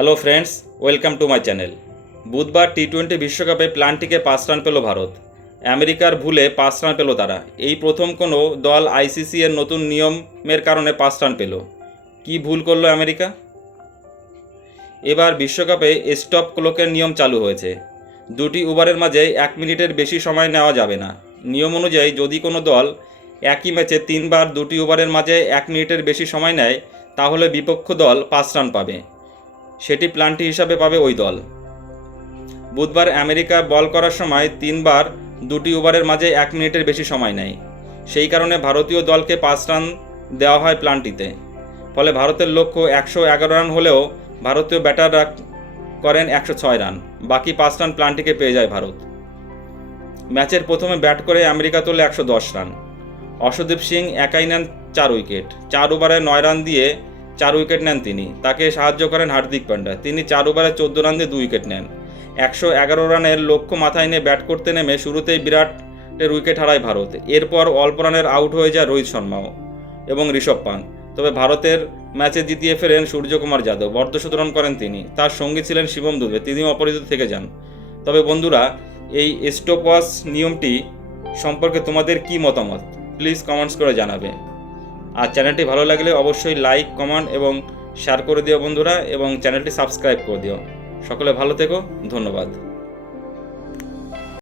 Hello friends welcome to my channel বুধবার T twenty বিশ্বকাপে প্লান্টিকে পাঁচ রান পেল ভারত। আমেরিকার ভুলে পাঁচ রান পেল তারা। এই প্রথম কোনো দল আইসিসি এর নতুন নিয়মের কারণে পাঁচ রান পেল। কি ভুল করল আমেরিকা? এবার বিশ্বকাপে স্টপ ক্লকের নিয়ম চালু হয়েছে। দুটি ওভারের মাঝে এক মিনিটের বেশি সময় নেওয়া যাবে না। নিয়ম অনুযায়ী যদি কোনো দল একই ম্যাচে তিনবার দুটি ওভারের মাঝে এক মিনিটের বেশি সময় নেয়, তাহলে বিপক্ষ দল পাঁচ রান পাবে। সেটি প্লান্টি হিসাবে পাবে ওই দল। বুধবার আমেরিকা বল করার সময় তিনবার দুটি ওভারের মাঝে এক মিনিটের বেশি সময় নেয়। সেই কারণে ভারতীয় দলকে পাঁচ রান দেওয়া হয় প্লান্টিতে। ফলে ভারতের লক্ষ্য একশো এগারো রান হলেও ভারতীয় ব্যাটাররা করেন একশো ছয় রান। বাকি পাঁচ রান প্লান্টিকে পেয়ে যায় ভারত। ম্যাচের প্রথমে ব্যাট করে আমেরিকা তোলে একশো দশ রান। অর্শদীপ সিং একাই নেন চার উইকেট। চার ওভারে নয় রান দিয়ে চার উইকেট নেন তিনি। তাকে সাহায্য করেন হার্দিক পান্ডা। তিনি চার ওভারে চোদ্দ রান দিয়ে দুই উইকেট নেন। একশো এগারো রানের লক্ষ্য মাথায় নিয়ে ব্যাট করতে নেমে শুরুতেই বিরাটের উইকেট হারায় ভারত। এরপর অল্প রানের আউট হয়ে যায় রোহিত শর্মাও এবং ঋষভ পান তবে ভারতের ম্যাচে জিতিয়ে ফেরেন সূর্যকুমার যাদব। অর্ধশতরান করেন তিনি। তার সঙ্গী ছিলেন শিবম দুবে। তিনিও অপরাজিত থেকে যান। তবে বন্ধুরা, এই স্টপ নিয়মটি সম্পর্কে তোমাদের কি মতামত? প্লিজ কমেন্টস করে জানাবে। আর চ্যানেলটি ভালো লাগলে অবশ্যই লাইক, কমেন্ট এবং শেয়ার করে দিও বন্ধুরা এবং চ্যানেলটি সাবস্ক্রাইব করে দিও। সকলে ভালো থেকো, ধন্যবাদ।